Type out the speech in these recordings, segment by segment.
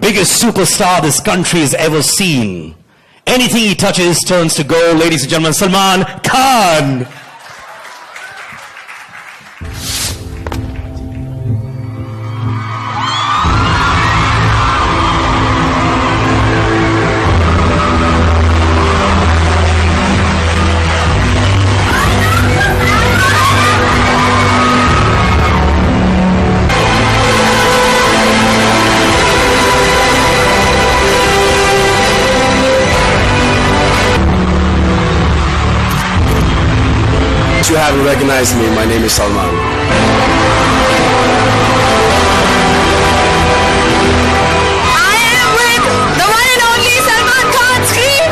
biggest superstar this country has ever seen. Anything he touches turns to gold. Ladies and gentlemen, Salman Khan. You haven't recognized me. My name is Salman. I am with the one and only Salman Khan. Scream!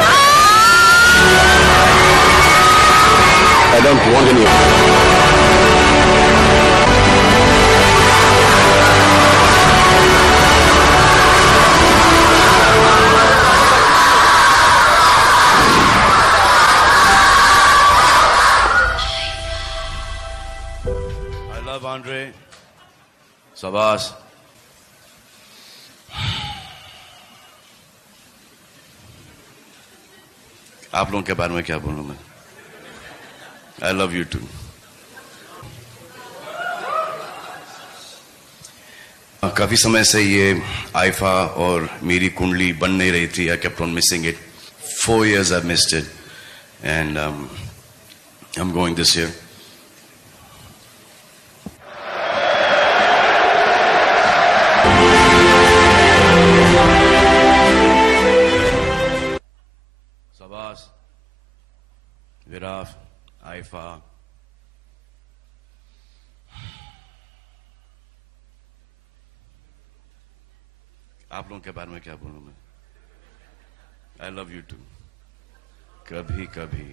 I don't want any. I love Andre. Sabas. आप लोगों के बारे में क्या बोलूं मैं? I love you too. काफी समय से ये आइफा और मेरी कुंडली बन नहीं रही थी. I kept on missing it. 4 years I missed it, and I'm going this year. Sabas, Viraf, Aifa. आप लोगों के बारे में क्या बोलूं मैं? I love you too. कभी कभी.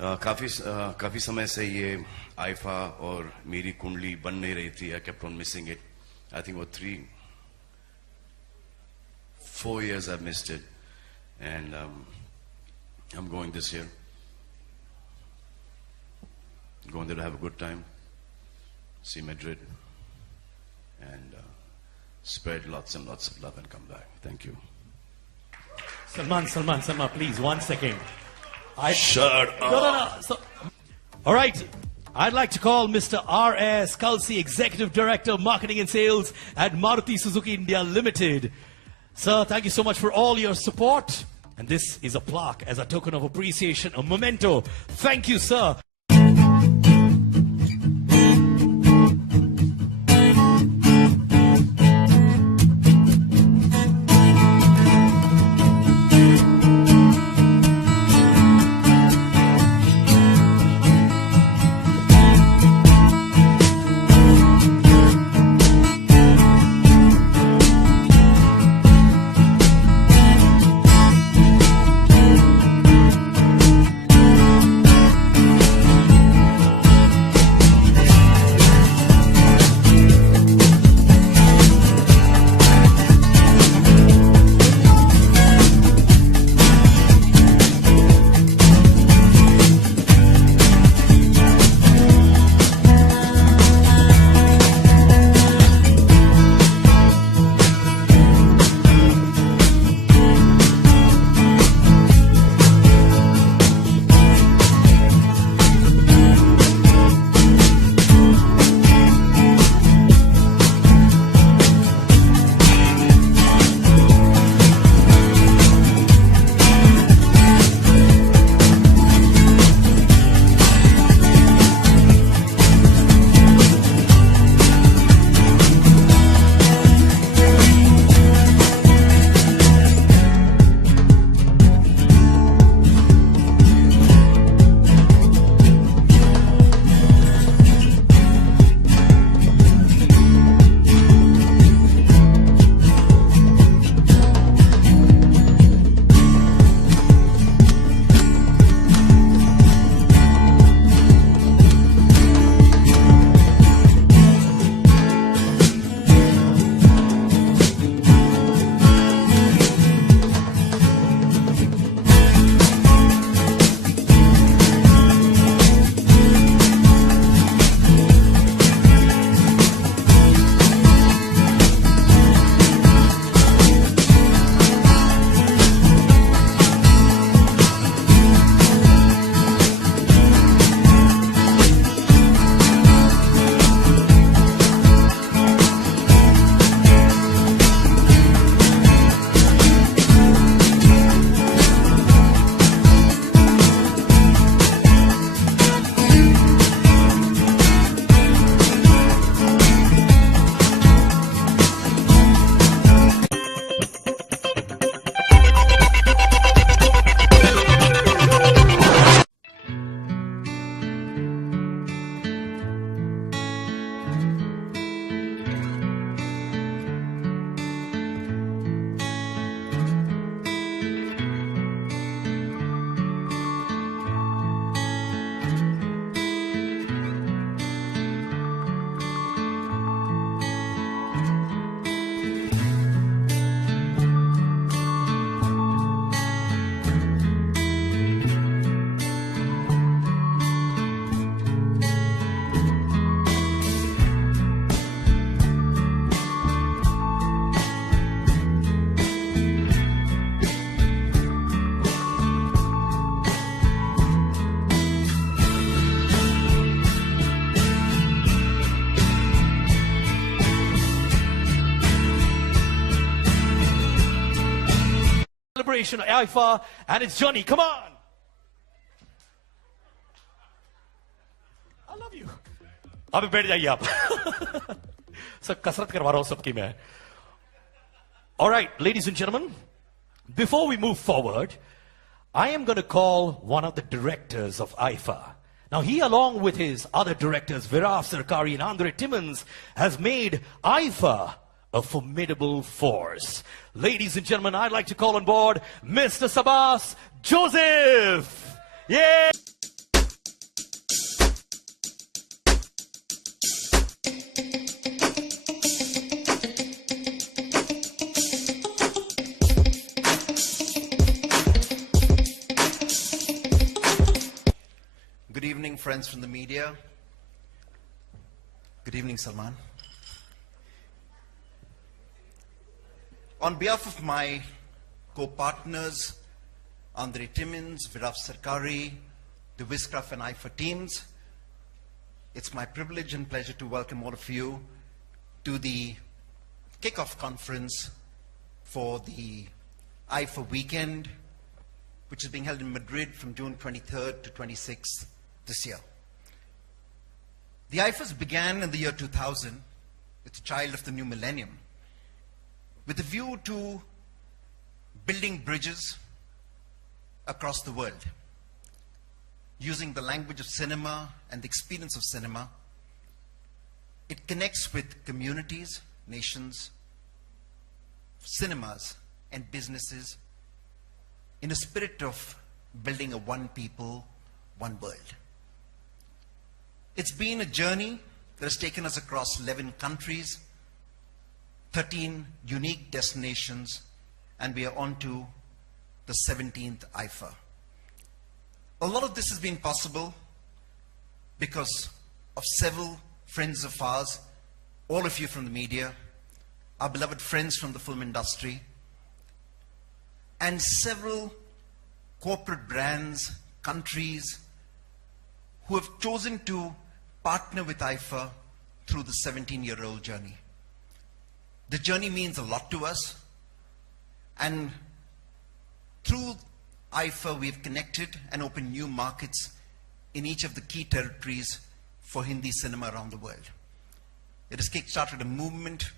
काफी समय से ये आइफा और मेरी कुंडली बन नहीं रही थी. I kept on missing it. I think about 4 years I've missed it, and I'm going this year. Going there to have a good time, see Madrid, and spread lots and lots of love and come back. Thank you. Salman, please, 1 second. Shut up. No. All right. I'd like to call Mr. R.S. Kalsi, Executive Director, Marketing and Sales at Maruti Suzuki India Limited. Sir, thank you so much for all your support. And this is a plaque as a token of appreciation, a memento. Thank you, sir. preparation, IFA and its journey. Come on. I love you. अभी बैठ जाइए आप. Sir कसरत करवा रहा हूं सबकी मैं. All right, ladies and gentlemen, before we move forward, I am going to call one of the directors of IFA. Now, he, along with his other directors, Viraf Sarkari and Andre Timmons, has made IFA a formidable force. Ladies and gentlemen, I'd like to call on board Mr. Sabas Joseph. Yeah! Good evening, friends from the media. Good evening, Salman. On behalf of my co-partners, Andre Timmons, Viraf Sarkari, the Wizcraft and IFA teams, it's my privilege and pleasure to welcome all of you to the kickoff conference for the IFA weekend, which is being held in Madrid from June 23rd to 26th this year. The IFAs began in the year 2000. It's a child of the new millennium, with a view to building bridges across the world, using the language of cinema and the experience of cinema. It connects with communities, nations, cinemas, and businesses in a spirit of building a one people, one world. It's been a journey that has taken us across 11 countries, 13 unique destinations, and we are on to the 17th IFA. A lot of this has been possible because of several friends of ours, all of you from the media, our beloved friends from the film industry, and several corporate brands, countries, who have chosen to partner with IFA through the 17-year-old journey. The journey means a lot to us, and through IFA we've connected and opened new markets in each of the key territories for Hindi cinema around the world. It has kick-started a movement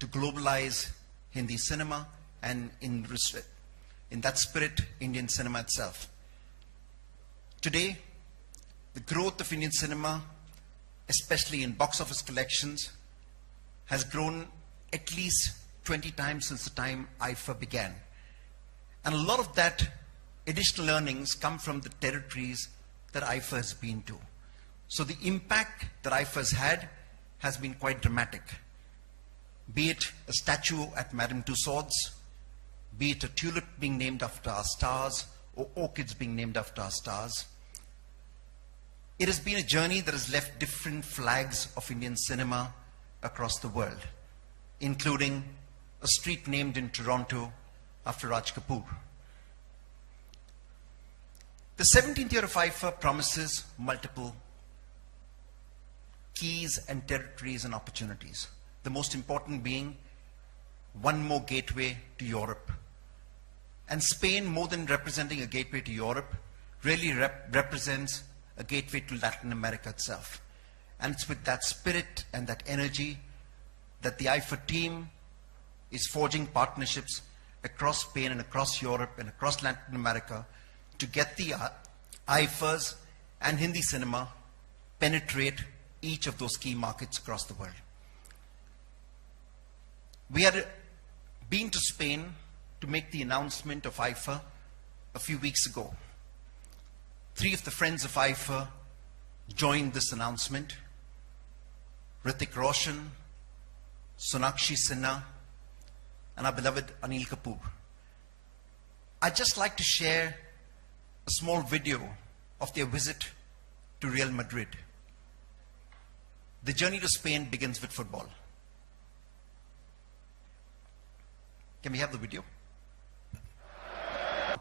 to globalize Hindi cinema, and in that spirit, Indian cinema itself. Today, the growth of Indian cinema, especially in box office collections, has grown at least 20 times since the time IFA began. And a lot of that additional earnings come from the territories that IFA has been to. So the impact that IFA has had has been quite dramatic. Be it a statue at Madame Tussauds, be it a tulip being named after our stars, or orchids being named after our stars. It has been a journey that has left different flags of Indian cinema across the world, including a street named in Toronto after Raj Kapoor. The 17th year of IFA promises multiple keys and territories and opportunities. The most important being one more gateway to Europe. And Spain, more than representing a gateway to Europe, really represents a gateway to Latin America itself. And it's with that spirit and that energy that the IFA team is forging partnerships across Spain and across Europe and across Latin America to get the IFAs and Hindi cinema penetrate each of those key markets across the world. We had been to Spain to make the announcement of IFA a few weeks ago. 3 of the friends of IFA joined this announcement: Hrithik Roshan, Sonakshi Sinha, and our beloved Anil Kapoor. I'd just like to share a small video of their visit to Real Madrid. The journey to Spain begins with football. Can we have the video?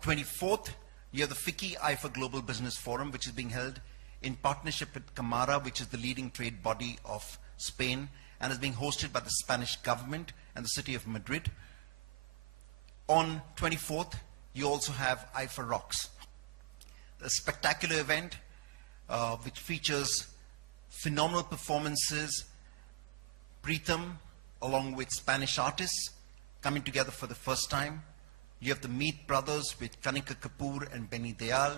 24th year, the FICCI IFA Global Business Forum, which is being held in partnership with Camara, which is the leading trade body of Spain, and is being hosted by the Spanish government and the city of Madrid. On 24th, you also have IFA Rocks, a spectacular event which features phenomenal performances. Pritham, along with Spanish artists, coming together for the first time. You have the Meet Brothers with Kanika Kapoor and Benny Dayal,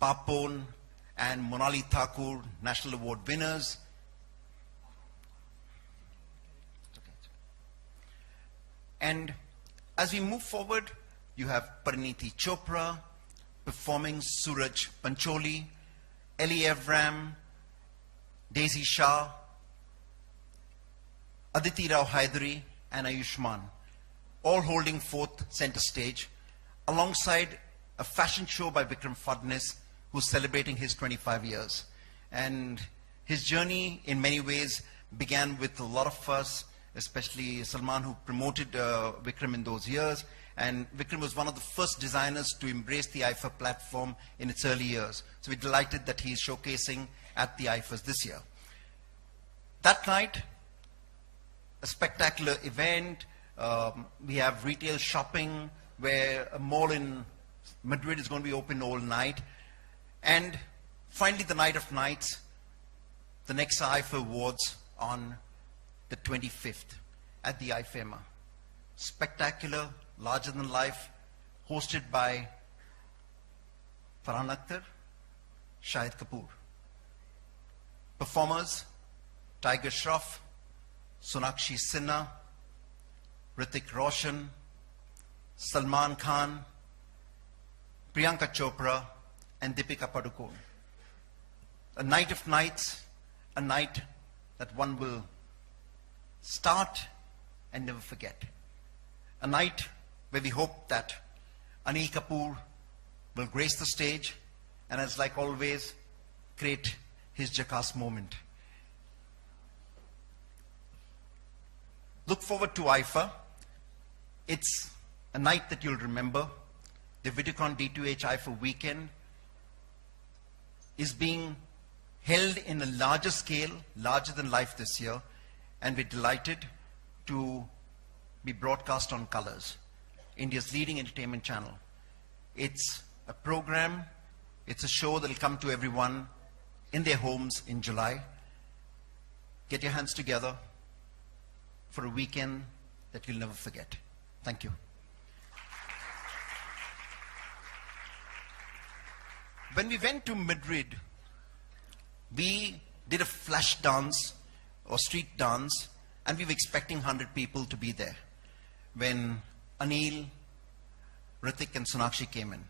Papon and Monali Thakur, National Award winners. And as we move forward, you have Pariniti Chopra performing Suraj Pancholi, Eli Evram, Daisy Shah, Aditi Rao Haidari, and Ayushman, all holding forth center stage, alongside a fashion show by Vikram Fadnis, who's celebrating his 25 years. And his journey, in many ways, began with a lot of us, especially Salman, who promoted Vikram in those years. And Vikram was one of the first designers to embrace the IFA platform in its early years. So we're delighted that he's showcasing at the IFAs this year. That night, a spectacular event. We have retail shopping, where a mall in Madrid is going to be open all night. And finally, the night of nights, the next IFA Awards on the 25th at the IFEMA. Spectacular, larger than life, hosted by Farhan Akhtar, Shahid Kapoor. Performers, Tiger Shroff, Sonakshi Sinha, Hrithik Roshan, Salman Khan, Priyanka Chopra, and Deepika Padukone. A night of nights, a night that one will start and never forget. A night where we hope that Anil Kapoor will grace the stage and, as like always, create his Jackass moment. Look forward to IFA. It's a night that you'll remember. The Vidicon D2H IFA weekend is being held in a larger scale, larger than life this year, and we're delighted to be broadcast on Colors, India's leading entertainment channel. It's a program, it's a show that'll come to everyone in their homes in July. Get your hands together for a weekend that you'll never forget. Thank you. When we went to Madrid, we did a flash dance or street dance, and we were expecting 100 people to be there. When Anil, Hrithik and Sonakshi came in,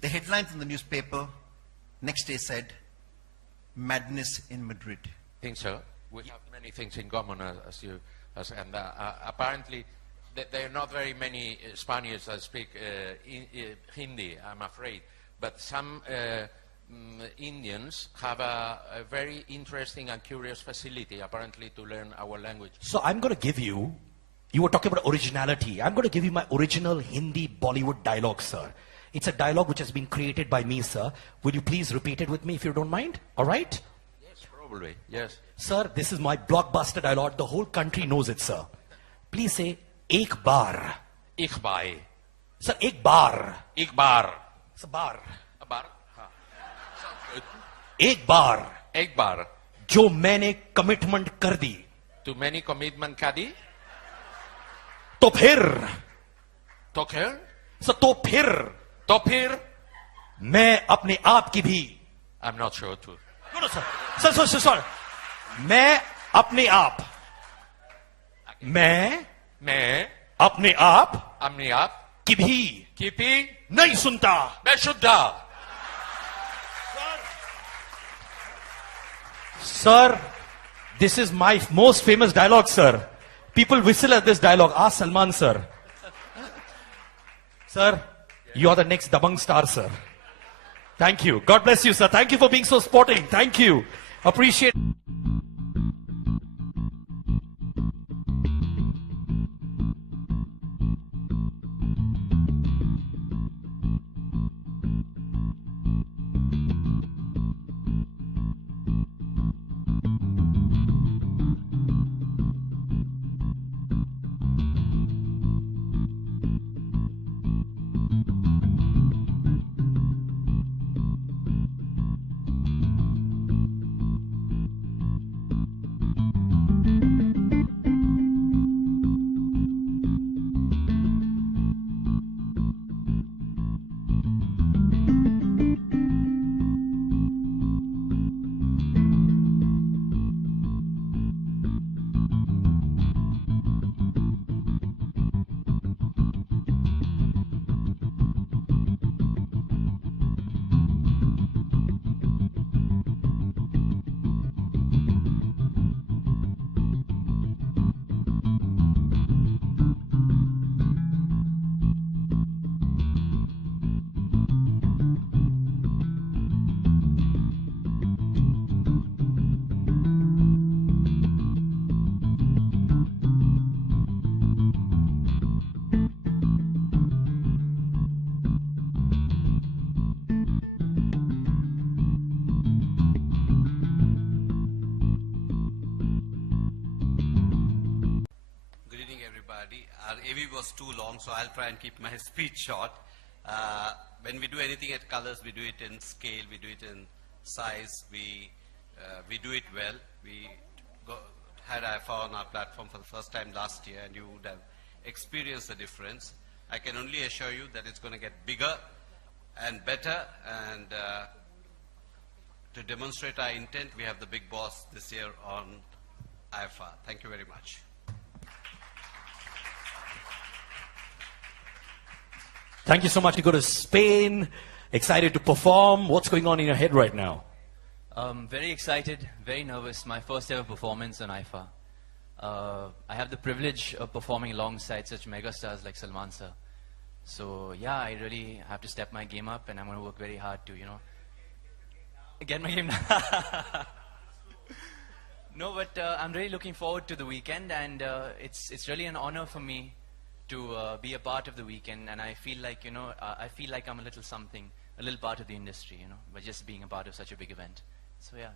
the headlines in the newspaper next day said, "Madness in Madrid." I think so. We have many things in common, and apparently there are not very many Spaniards that speak Hindi, I'm afraid, but some Indians have a very interesting and curious facility, apparently, to learn our language. So I'm going to give you, you were talking about originality. I'm going to give you my original Hindi Bollywood dialogue, sir. It's a dialogue which has been created by me, sir. Will you please repeat it with me if you don't mind? All right? Yes, probably, yes. Sir, this is my blockbuster dialogue. The whole country knows it, sir. Please say, ek bar. Ik bai. Sir, ek bar. Ik bar. It's a bar. A bar. Huh. Sounds good. एक बार एक बार जो मैंने commitment कर दी too many commitment का दी तो फिर तो फिर मैं अपने आप की भी I'm not sure too. No, sir. मैं अपने आप अपने आप की भी नहीं सुनता मैं शुद्धा. Sir, this is my most famous dialogue, sir. People whistle at this dialogue. Ask Salman, sir. Sir, you are the next Dabang star, sir. Thank you. God bless you, sir. Thank you for being so sporting. Thank you. Appreciate our AV was too long, so I'll try and keep my speech short. When we do anything at Colors, we do it in scale, we do it in size, we do it well. We had IFA on our platform for the first time last year, and you would have experienced the difference. I can only assure you that it's going to get bigger and better, and to demonstrate our intent, we have the big boss this year on IFA. Thank you very much. Thank you so much. You go to Spain, excited to perform. What's going on in your head right now? Very excited, very nervous. My first ever performance on IFA. I have the privilege of performing alongside such mega stars like Salman sir. So yeah, I really have to step my game up, and I'm going to work very hard to, get my game down. No, but I'm really looking forward to the weekend, and it's really an honor for me to be a part of the weekend, and I feel like, I feel like I'm a little something, a little part of the industry, by just being a part of such a big event. So yeah.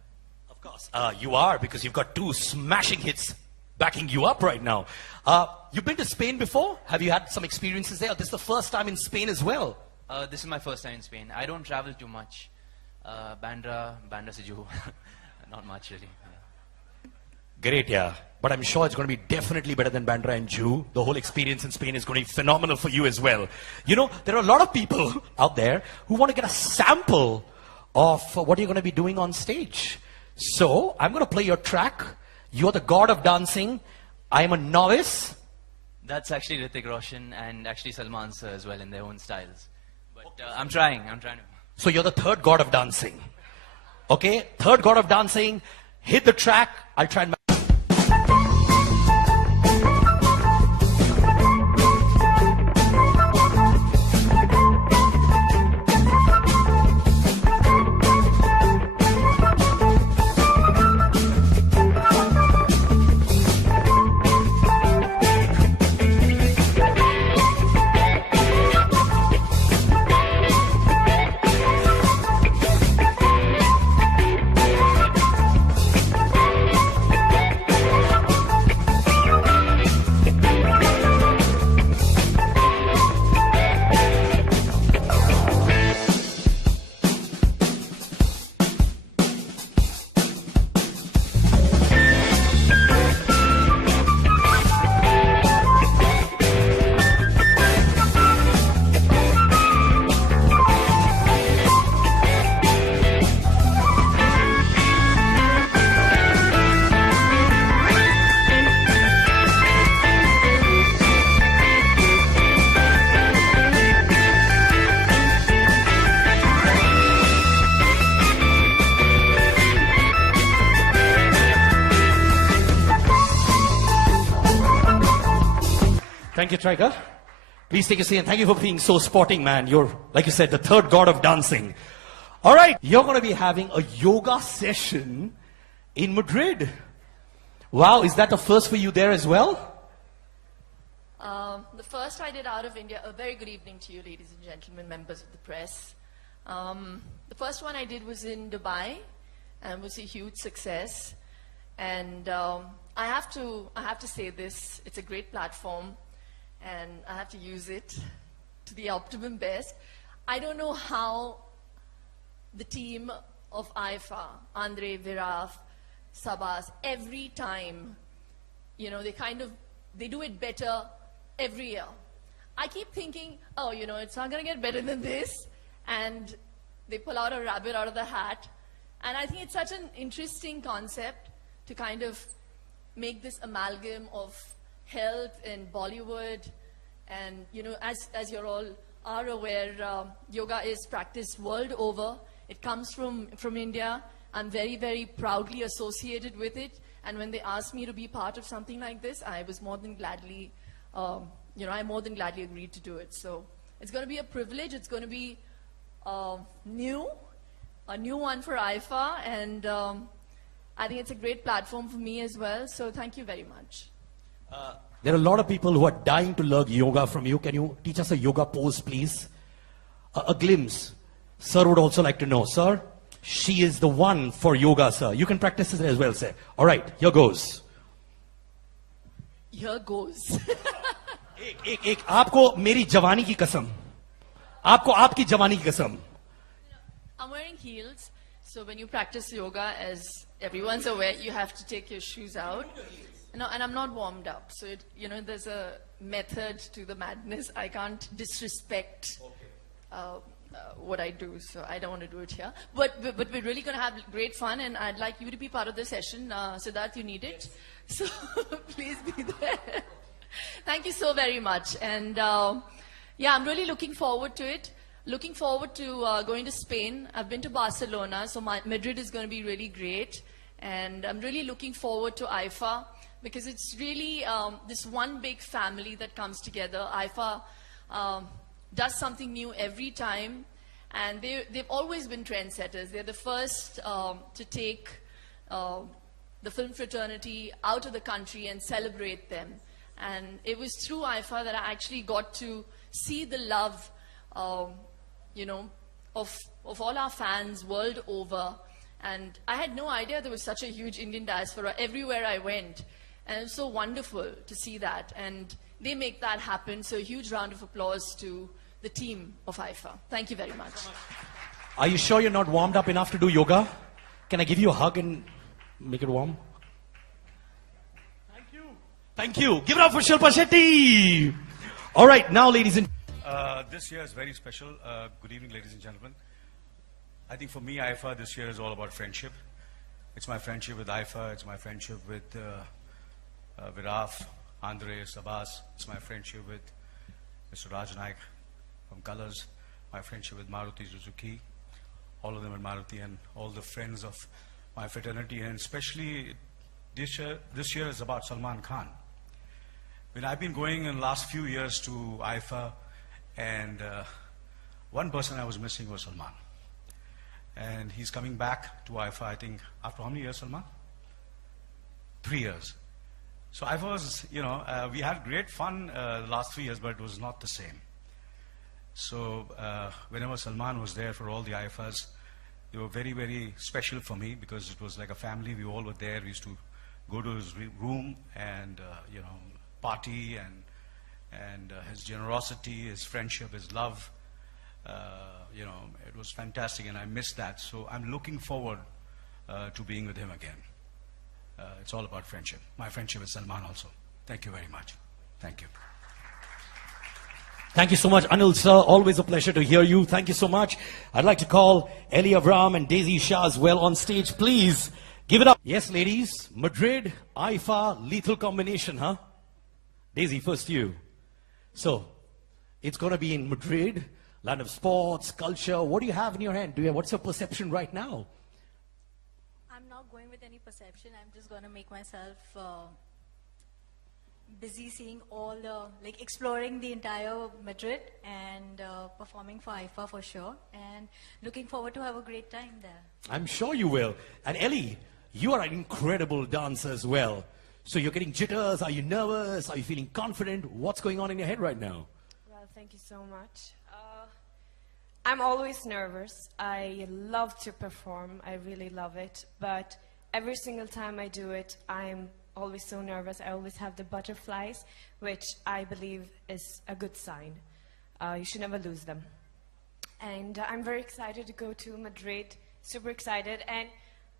Of course. You are, because you've got two smashing hits backing you up right now. You've been to Spain before? Have you had some experiences there? This is the first time in Spain as well. This is my first time in Spain. I don't travel too much. Bandra se Juhu. Not much really. Yeah. Great, yeah. But I'm sure it's going to be definitely better than Bandra and Juhu. The whole experience in Spain is going to be phenomenal for you as well. There are a lot of people out there who want to get a sample of what you're going to be doing on stage. So I'm going to play your track. You're the god of dancing. I am a novice. That's actually Hrithik Roshan and actually Salman sir as well in their own styles. But I'm trying to. So you're the third god of dancing. Okay, third god of dancing. Hit the track. I'll try and... Thank you, Trika. Please take a seat, and thank you for being so sporting, man. You're, like you said, the third god of dancing. All right, you're going to be having a yoga session in Madrid. Wow, is that the first for you there as well? The first I did out of India. A very good evening to you, ladies and gentlemen, members of the press. The first one I did was in Dubai, and was a huge success. And I have to say this: it's a great platform, and I have to use it to the optimum best. I don't know how the team of IFA, Andre, Viraf, Sabas, every time, they do it better every year. I keep thinking, oh, it's not going to get better than this. And they pull out a rabbit out of the hat. And I think it's such an interesting concept to kind of make this amalgam of health and Bollywood. And, as you're all are aware, yoga is practiced world over. It comes from India. I'm very, very proudly associated with it. And when they asked me to be part of something like this, I was more than gladly, I more than gladly agreed to do it. So it's going to be a privilege. It's going to be a new one for IFA. And I think it's a great platform for me as well. So thank you very much. There are a lot of people who are dying to learn yoga from you. Can you teach us a yoga pose, please? A glimpse. Sir would also like to know. Sir, she is the one for yoga, sir. You can practice it as well, sir. All right, here goes. Here goes. एक आपको मेरी जवानी की कसम, आपको आपकी जवानी की कसम. I'm wearing heels, so when you practice yoga, as everyone's aware, you have to take your shoes out. No, and I'm not warmed up, so there's a method to the madness. I can't disrespect what I do, so I don't want to do it here. But we're really going to have great fun, and I'd like you to be part of the session. Siddharth, you need it, so please be there. Thank you so very much, and yeah, I'm really looking forward to it. Looking forward to going to Spain. I've been to Barcelona, so Madrid is going to be really great. And I'm really looking forward to IFA because it's really this one big family that comes together. IFA does something new every time. And they've always been trendsetters. They're the first to take the film fraternity out of the country and celebrate them. And it was through IFA that I actually got to see the love of all our fans world over. And I had no idea there was such a huge Indian diaspora everywhere I went. And it was so wonderful to see that. And they make that happen. So a huge round of applause to the team of IFA. Thank you very much. Are you sure you're not warmed up enough to do yoga? Can I give you a hug and make it warm? Thank you. Thank you. Give it up for Shilpa Shetty. All right, now ladies and this year is very special. Good evening, ladies and gentlemen. I think for me, IFA this year is all about friendship. It's my friendship with IFA. It's my friendship with Viraf, Andres, Abbas. It's my friendship with Mr. Raj Naik from Colors. My friendship with Maruti Suzuki. All of them at Maruti and all the friends of my fraternity. And especially this year is about Salman Khan. When I've been going in the last few years to IFA, and one person I was missing was Salman. And he's coming back to IFA, I think, after how many years, Salman? 3 years. So IFA was, we had great fun the last 3 years, but it was not the same. So whenever Salman was there for all the IFAs, they were very, very special for me because it was like a family. We all were there. We used to go to his room and, party and his generosity, his friendship, his love. It was fantastic, and I missed that. So I'm looking forward to being with him again. It's all about friendship. My friendship with Salman also. Thank you very much. Thank you. thank you so much, Anil sir. Always a pleasure to hear you. Thank you so much. I'd like to call Eli Avram and Daisy Shah as well on stage. Please give it up. Yes, ladies. Madrid, IFA, lethal combination, huh? Daisy, first you. So, it's going to be in Madrid, land of sports, culture. What do you have in your hand? What's your perception right now? I'm not going with any perception. I'm just going to make myself busy seeing all exploring the entire Madrid and performing for IFA for sure. And looking forward to have a great time there. I'm sure you will. And Ellie, you are an incredible dancer as well. So you're getting jitters. Are you nervous? Are you feeling confident? What's going on in your head right now? Well, thank you so much. I'm always nervous. I love to perform. I really love it. But every single time I do it, I'm always so nervous. I always have the butterflies, which I believe is a good sign. You should never lose them. And I'm very excited to go to Madrid. Super excited. And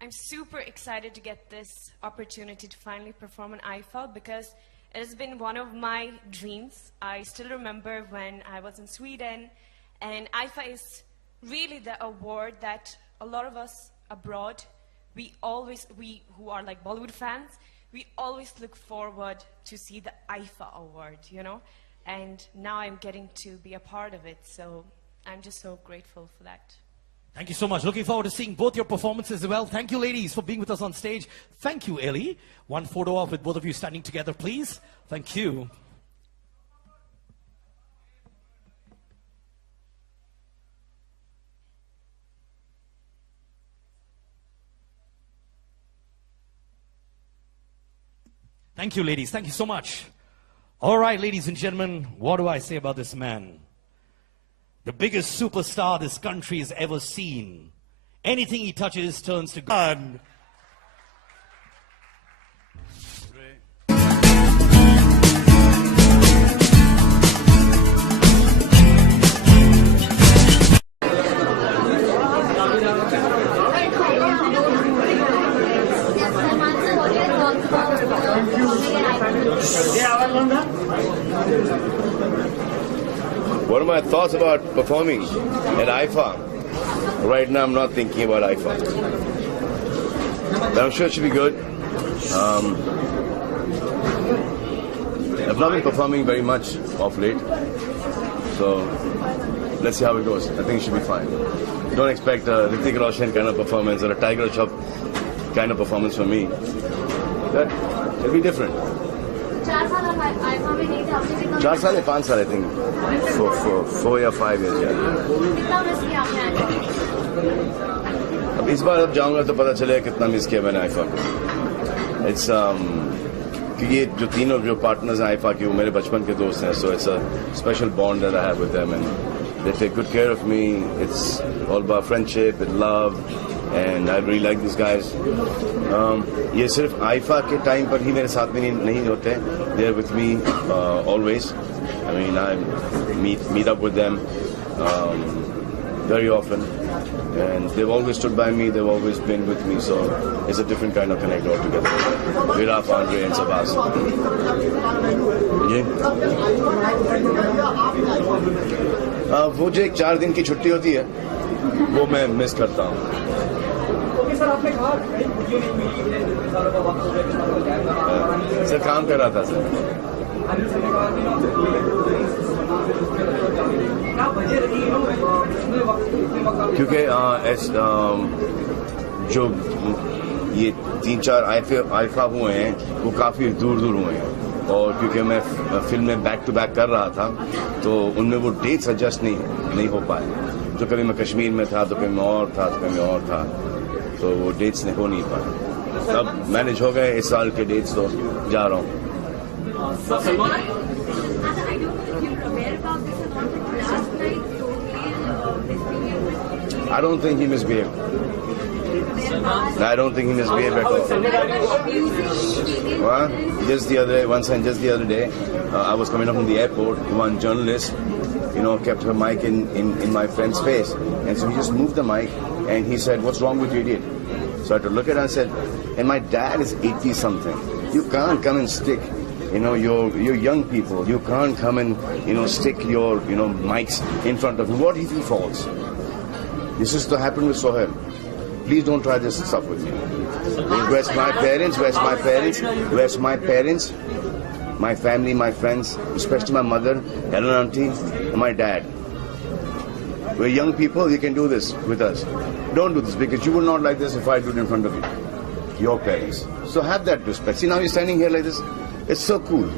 I'm super excited to get this opportunity to finally perform on IFA because it has been one of my dreams. I still remember when I was in Sweden, and IFA is really the award that a lot of us abroad, we who are like Bollywood fans, we always look forward to see the IFA award, and now I'm getting to be a part of it, so I'm just so grateful for that. Thank you so much. Looking forward to seeing both your performances as well. Thank you, ladies, for being with us on stage. Thank you, Ellie. One photo op with both of you standing together, please. Thank you. Thank you, ladies. Thank you so much. All right, ladies and gentlemen, what do I say about this man? The biggest superstar this country has ever seen. Anything he touches turns to gold. What are my thoughts about performing at IFA? Right now, I'm not thinking about IFA. But I'm sure it should be good. I've not been performing very much of late. So, let's see how it goes. I think it should be fine. Don't expect a Hrithik Roshan kind of performance or a Tiger Shroff kind of performance from me. But it'll be different. 4 साल या 5 साल I think. 4 or 5 years. Yeah. अब इस बार अब जाऊंगा तो पता चलेगा कितना मिस किया मैंने आईफा. It's क्योंकि ये जो तीनों जो पार्टनर्स हैं आईफा के वो मेरे बचपन के दोस्त हैं. So it's a special bond that I have with them and they take good care of me. It's all about friendship and love. And I really like these guys. ये सिर्फ आईफा के टाइम पर ही मेरे साथ में नहीं होते. They are with me always. I mean, I meet up with them very often, and they've always stood by me. They've always been with me. So it's a different kind of connect altogether. Viraf, Andre, and Sabas. वो जो एक 4 दिन की छुट्टी होती है, वो मैं मिस करता हूँ. सर काम कर रहा था सर. क्योंकि जो ये 3-4 आईफा हुए हैं वो काफी दूर हुए हैं और क्योंकि मैं फिल्म में बैक टू बैक कर रहा था तो उनमें वो डेट्स एडजस्ट नहीं हो पाए. तो कभी मैं कश्मीर में था तो कभी मैं और था तो वो डेट्स हो नहीं पाए. अब मैनेज हो गए इस साल के डेट्स तो जा रहा हूँ. I don't think he misbehaved. I don't think he misbehaved at all. Well, just the other day, I was coming up from the airport. One journalist, kept her mic in my friend's face, and so he just moved the mic, and he said, "What's wrong with you, idiot?" So I had to look at her and said, "And my dad is 80 something. You can't come and stick." You're young people. You can't come and, stick your, mics in front of him. What if he falls? This is to happen with Sohail. Please don't try this stuff with me. Where's my parents? My family, my friends, especially my mother, Helen auntie, and my dad. We're young people. You can do this with us. Don't do this because you would not like this if I do it in front of you. Your parents. So have that respect. See, now you're standing here like this. It's so cool.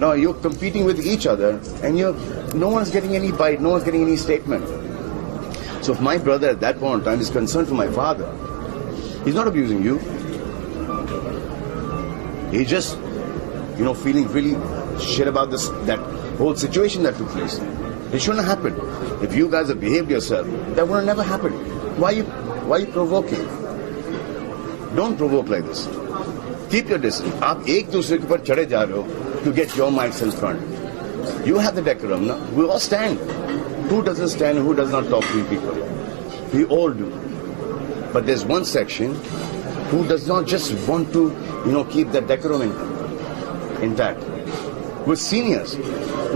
Now you're competing with each other and no one's getting any bite, no one's getting any statement. So if my brother at that point in time is concerned for my father, he's not abusing you. He's just, feeling really shit about that whole situation that took place. It shouldn't have happened. If you guys had behaved yourself, that would have never happened. Why are you provoking? Don't provoke like this. Keep your distance. आप एक दूसरे के ऊपर चढ़े जा रहे हो to get your mics in front. You have the decorum, no? We all stand. Who doesn't stand and who does not talk to people? We all do. But there's one section who does not just want to, keep that decorum intact. We're seniors.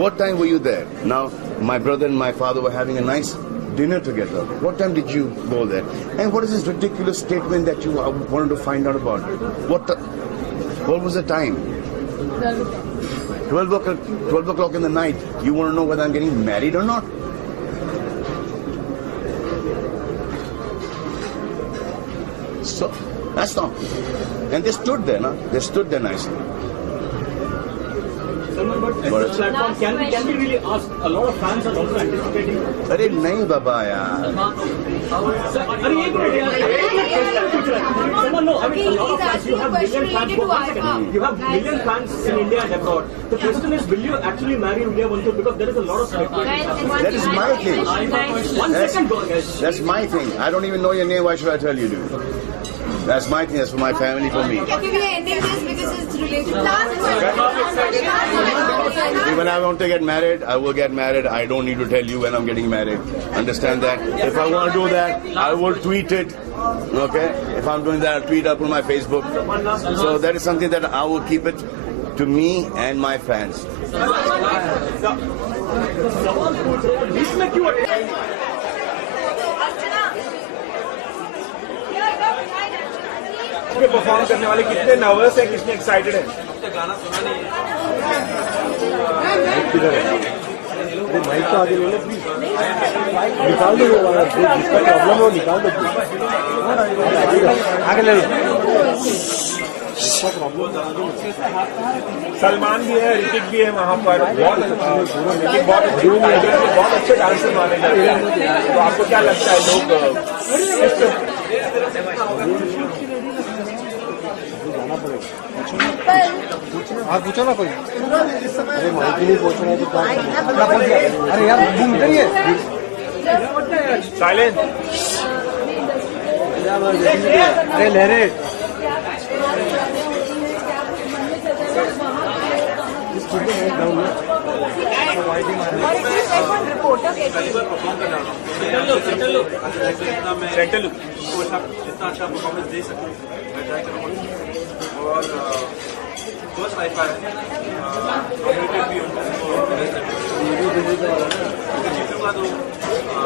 What time were you there? Now, my brother and my father were having a nice dinner together. What time did you go there? And what is this ridiculous statement that you wanted to find out about? What was the time? 12 o'clock in the night. You want to know whether I'm getting married or not? So, that's not. And they stood there, no? They stood there nicely. Platform, can we really ask? A lot of fans are also anticipating. अरे नहीं बाबा यार. अरे एक minute यार. Someone know. I mean, a lot of fans. You have million fans. You have million fans in India and abroad. The question is, will you actually marry Vidya Vantu? Because there is a lot of speculation. That is my thing. 1 second, guys. That's my thing. I don't even know your name. Why should I tell you, dude? That's my thing. That's for my family, for me. Can we end this because it's related? When I want to get married, I will get married. I don't need to tell you when I'm getting married. Understand that? If I want to do that, I will tweet it. Okay? If I'm doing that, I'll tweet up on my Facebook. So that is something that I will keep it to me and my fans. Perform करने वाले कितने nervous हैं, कितने excited हैं? Mic तो आगे ले लो please, निकाल दो वो वाला जिसका प्रॉब्लम है वो निकाल दो आगे ले लो। सलमान भी है, ऋतिक भी है वहाँ पर, बहुत अच्छे डांसर माने जाते हैं। तो आपको क्या लगता है लोग आप पूछो ना कोई? अरे माइक ही नहीं पूछ रहे तो क्या? अरे यार घूमते ही है। साइलेंट। अरे लहरे सेंट्रल इतना अच्छा परफॉर्मेंस दे सकते मैं ट्राई करूँगा और फर्स्ट लाइफ है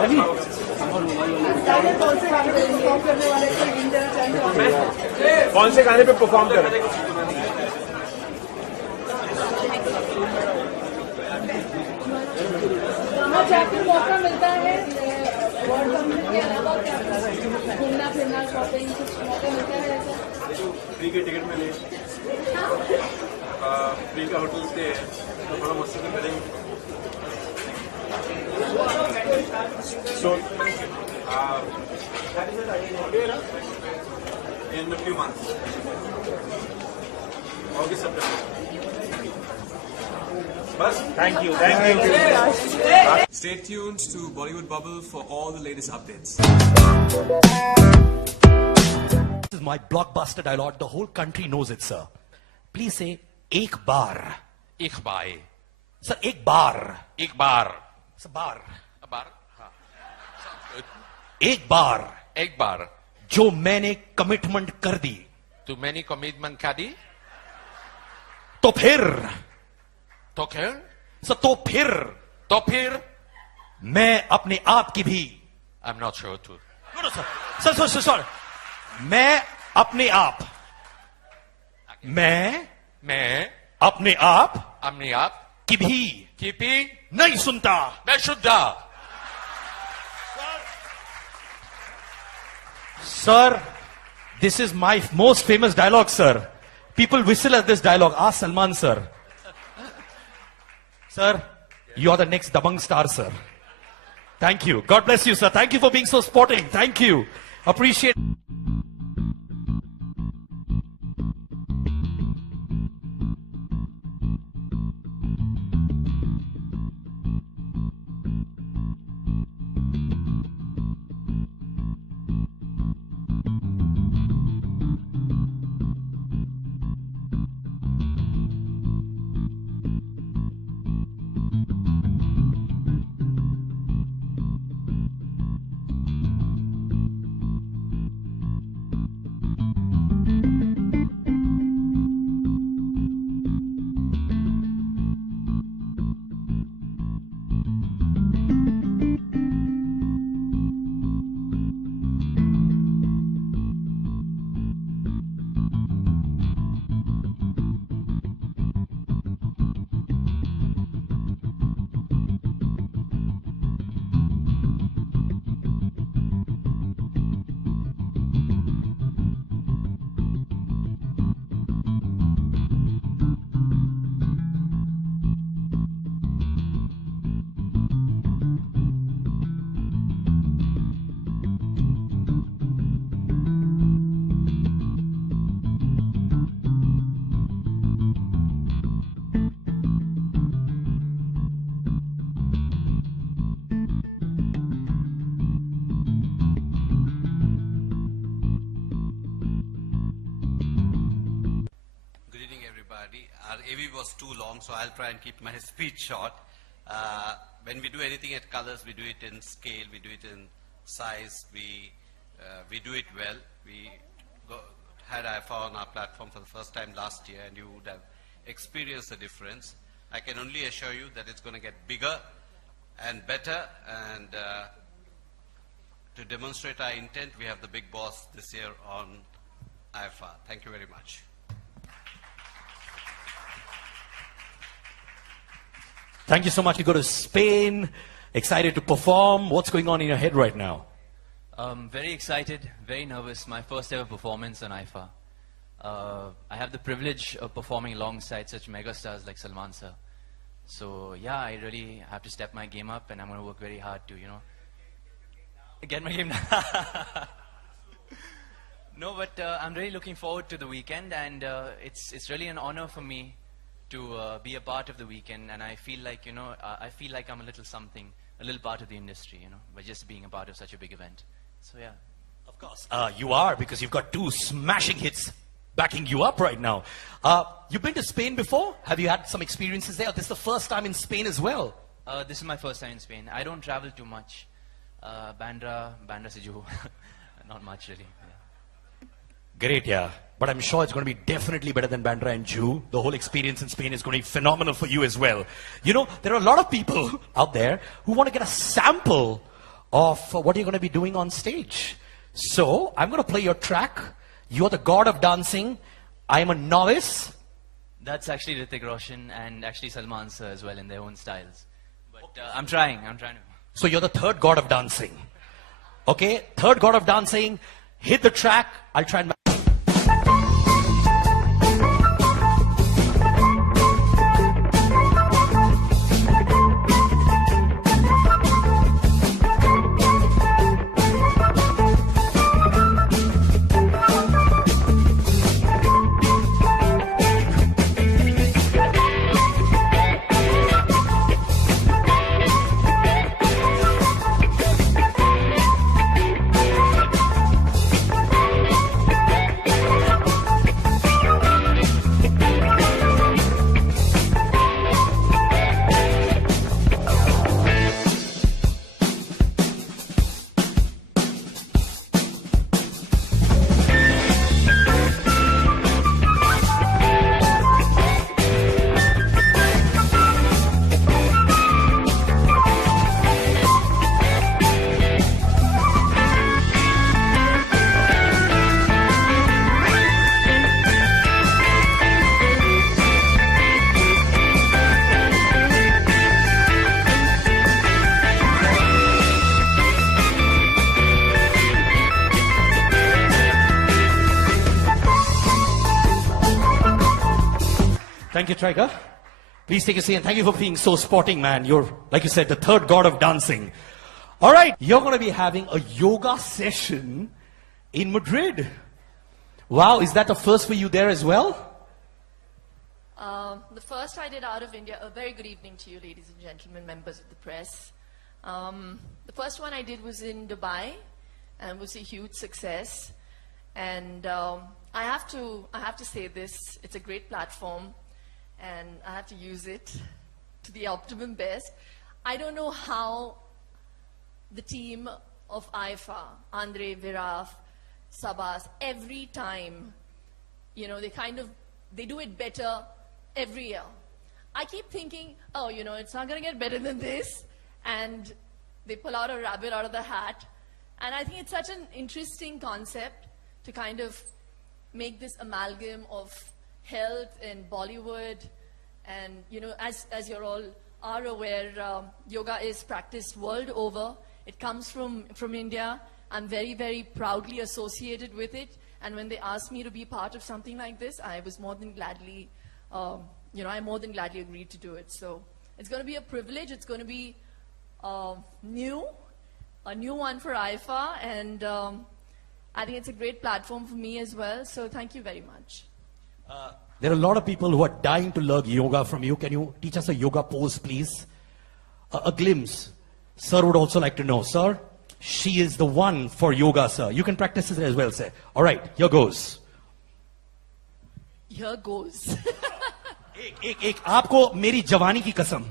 भी कौन से गाने पे परफॉर्म कर रहे हैं? जाकर मौका मिलता है वर्ल्ड कप के अलावा घूमना फिरना शॉपिंग कुछ मौका मिलता है ऐसा? फ्री के टिकट में ले फ्री का होटल स्टे है तो थोड़ा मस्ती तो करेंगे। So in few months August September बस thank you. Stay tuned to Bollywood Bubble for all the latest updates. This is my blockbuster dialogue. The whole country knows it, sir. Please say, ek baar. Ik baar. Sir, ek baar. Ik baar. Sir, baar. A baar? हाँ. एक बार. एक बार. जो मैंने commitment कर दी. तो मैंने commitment कर दी. तो फिर. तो फिर? सर तो फिर मैं अपने आप की भी I'm not sure too. No, sir. मैं अपने आप अपने आप की भी नहीं सुनता. मैं शुद्धा. Sir, this is my most famous dialogue, sir. People whistle at this dialogue. Ask Salman, sir. Sir, you are the next Dabang star, sir. Thank you. God bless you, sir. Thank you for being so sporting. Thank you. Appreciate. Our AV was too long, so I'll try and keep my speech short. When we do anything at colors, we do it in scale, we do it in size, we do it well. We had IFA on our platform for the first time last year, and you would have experience the difference. I can only assure you that it's going to get bigger and better, and to demonstrate our intent, we have the big boss this year on IFA. Thank you very much. Thank you so much. You go to Spain, excited to perform. What's going on in your head right now? Very excited, very nervous. My first ever performance on IFA. I have the privilege of performing alongside such mega stars like Salman sir. So yeah, I really have to step my game up, and I'm going to work very hard to, get my game down. No, but I'm really looking forward to the weekend, and it's really an honor for me to be a part of the weekend, and I feel like, I feel like I'm a little something, a little part of the industry, by just being a part of such a big event. So yeah. Of course. You are, because you've got 2 smashing hits backing you up right now. You've been to Spain before? Have you had some experiences there? This is the first time in Spain as well. This is my first time in Spain. I don't travel too much. Bandra se Juhu. Not much really. Yeah. Great, yeah. But I'm sure it's going to be definitely better than Bandra and Juhu. The whole experience in Spain is going to be phenomenal for you as well. There are a lot of people out there who want to get a sample of what you're going to be doing on stage. So, I'm going to play your track. You're the god of dancing. I am a novice. That's actually Hrithik Roshan and actually Salman sir as well in their own styles. But I'm trying to. So you're the third god of dancing. Okay, third god of dancing. Hit the track. I'll try and... Thank you, Trigger. Please take a seat, and thank you for being so sporting, man. You're, like you said, the third god of dancing. All right, you're going to be having a yoga session in Madrid. Wow, is that the first for you there as well? The first I did out of India. A very good evening to you, ladies and gentlemen, members of the press. The first one I did was in Dubai, and was a huge success. And I have to say this: it's a great platform, and I have to use it to the optimum best. I don't know how the team of IFA, Andre, Viraf, Sabas, every time, they do it better every year. I keep thinking, oh, it's not going to get better than this. And they pull out a rabbit out of the hat. And I think it's such an interesting concept to kind of make this amalgam of health and Bollywood. And, as you're all are aware, yoga is practiced world over. It comes from India. I'm very, very proudly associated with it. And when they asked me to be part of something like this, I was more than gladly, I more than gladly agreed to do it. So it's going to be a privilege. It's going to be a new one for IFA. And I think it's a great platform for me as well. So thank you very much. There are a lot of people who are dying to learn yoga from you. Can you teach us a yoga pose, please? A glimpse. Sir would also like to know. Sir, she is the one for yoga, sir. You can practice it as well, sir. All right, here goes. Here goes. एक आपको मेरी जवानी की कसम.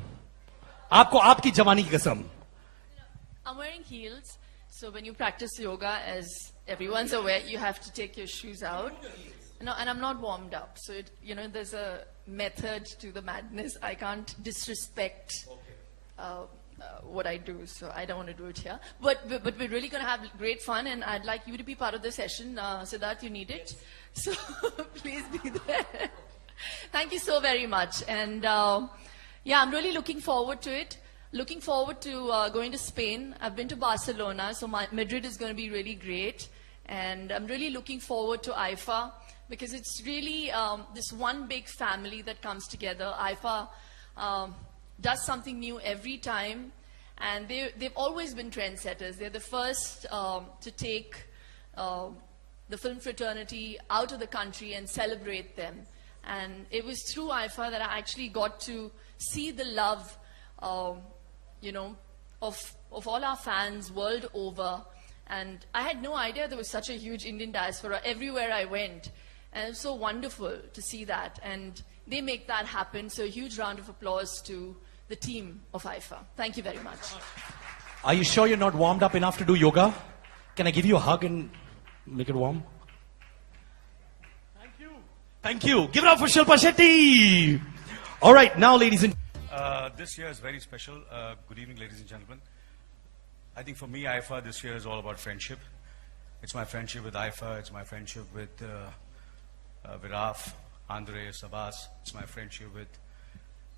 आपको आपकी जवानी की कसम. I'm wearing heels, so when you practice yoga, as everyone's aware, you have to take your shoes out. No, and I'm not warmed up, so there's a method to the madness. I can't disrespect what I do, so I don't want to do it here. But we're really going to have great fun, and I'd like you to be part of the session. Siddharth, you need it. So please be there. Thank you so very much. And yeah, I'm really looking forward to it. Looking forward to going to Spain. I've been to Barcelona, so Madrid is going to be really great. And I'm really looking forward to IFA because it's really this one big family that comes together. IFA does something new every time, and they've always been trendsetters. They're the first to take the film fraternity out of the country and celebrate them. And it was through IFA that I actually got to see the love, you know, of all our fans world over. And I had no idea there was such a huge Indian diaspora everywhere I went. And it was so wonderful to see that. And they make that happen. So a huge round of applause to the team of IFA. Thank you very much. Are you sure you're not warmed up enough to do yoga? Can I give you a hug and make it warm? Thank you. Give it up for Shilpa Shetty. All right, now, ladies and This year is very special. Good evening, ladies and gentlemen. I think for me, IFA this year is all about friendship. It's my friendship with IFA. It's my friendship with Viraf, Andre, Sabas. It's my friendship with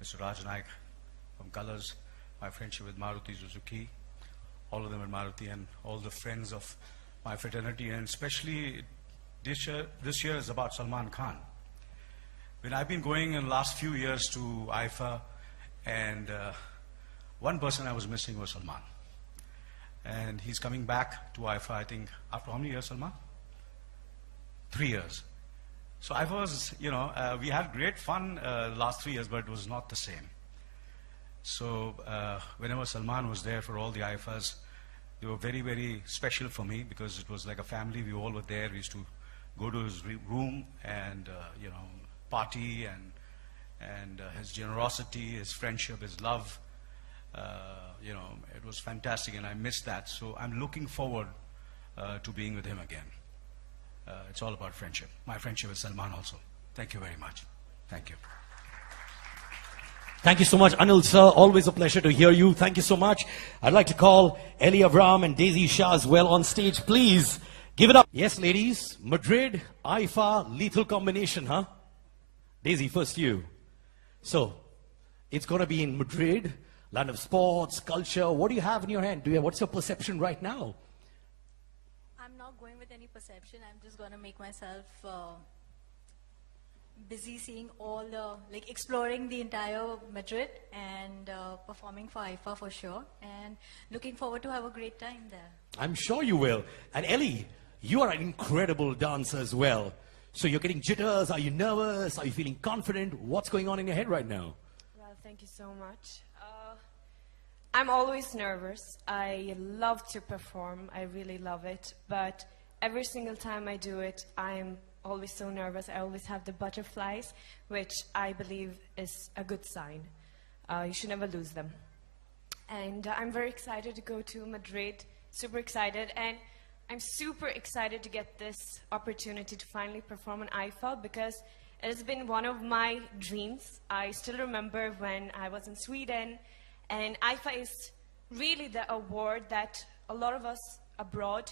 Mr. Raj Naik from Colors. My friendship with Maruti Suzuki. All of them at Maruti and all the friends of my fraternity. And especially this year is about Salman Khan. When I've been going in the last few years to IFA, and one person I was missing was Salman. And he's coming back to IFA, I think, after how many years, Salman? 3 years. So IFA was, you know, we had great fun last 3 years, but it was not the same. So whenever Salman was there for all the IFAs, they were very, very special for me because it was like a family. We all were there. We used to go to his room and, you know, party and his generosity, his friendship, his love. You know, it was fantastic, and I missed that. So I'm looking forward to being with him again. It's all about friendship. My friendship with Salman also. Thank you very much. Thank you. thank you so much, Anil sir. Always a pleasure to hear you. Thank you so much. I'd like to call Eli Avram and Daisy Shah as well on stage. Please give it up. Yes, ladies. Madrid, IFA, lethal combination, huh? Daisy, first you. So, it's going to be in Madrid, land of sports, culture. What do you have in your hand? What's your perception right now? I'm not going with any perception. I'm just going to make myself busy seeing all the, like exploring the entire Madrid and performing for IFA for sure. And looking forward to have a great time there. I'm sure you will. And Ellie, you are an incredible dancer as well. So you're getting jitters. Are you nervous? Are you feeling confident? What's going on in your head right now? Well, thank you so much. I'm always nervous. I love to perform. I really love it. But every single time I do it, I'm always so nervous. I always have the butterflies, which I believe is a good sign. You should never lose them. And I'm very excited to go to Madrid. Super excited. And I'm super excited to get this opportunity to finally perform on IFA because it has been one of my dreams. I still remember when I was in Sweden, and IFA is really the award that a lot of us abroad,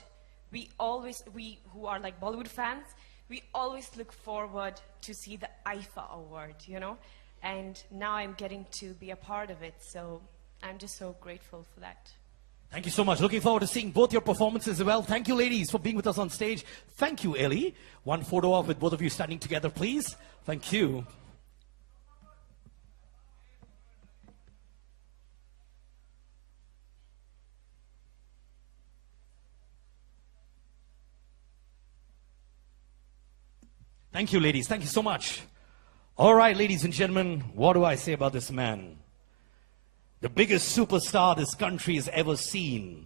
we who are like Bollywood fans, we always look forward to see the IFA award, you know? And now I'm getting to be a part of it, so I'm just so grateful for that. Thank you so much. Looking forward to seeing both your performances as well. Thank you, ladies, for being with us on stage. Thank you, Ellie. One photo op with both of you standing together, please. Thank you. Thank you, ladies. Thank you so much. All right, ladies and gentlemen, what do I say about this man? The biggest superstar this country has ever seen.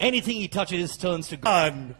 Anything he touches turns to gold.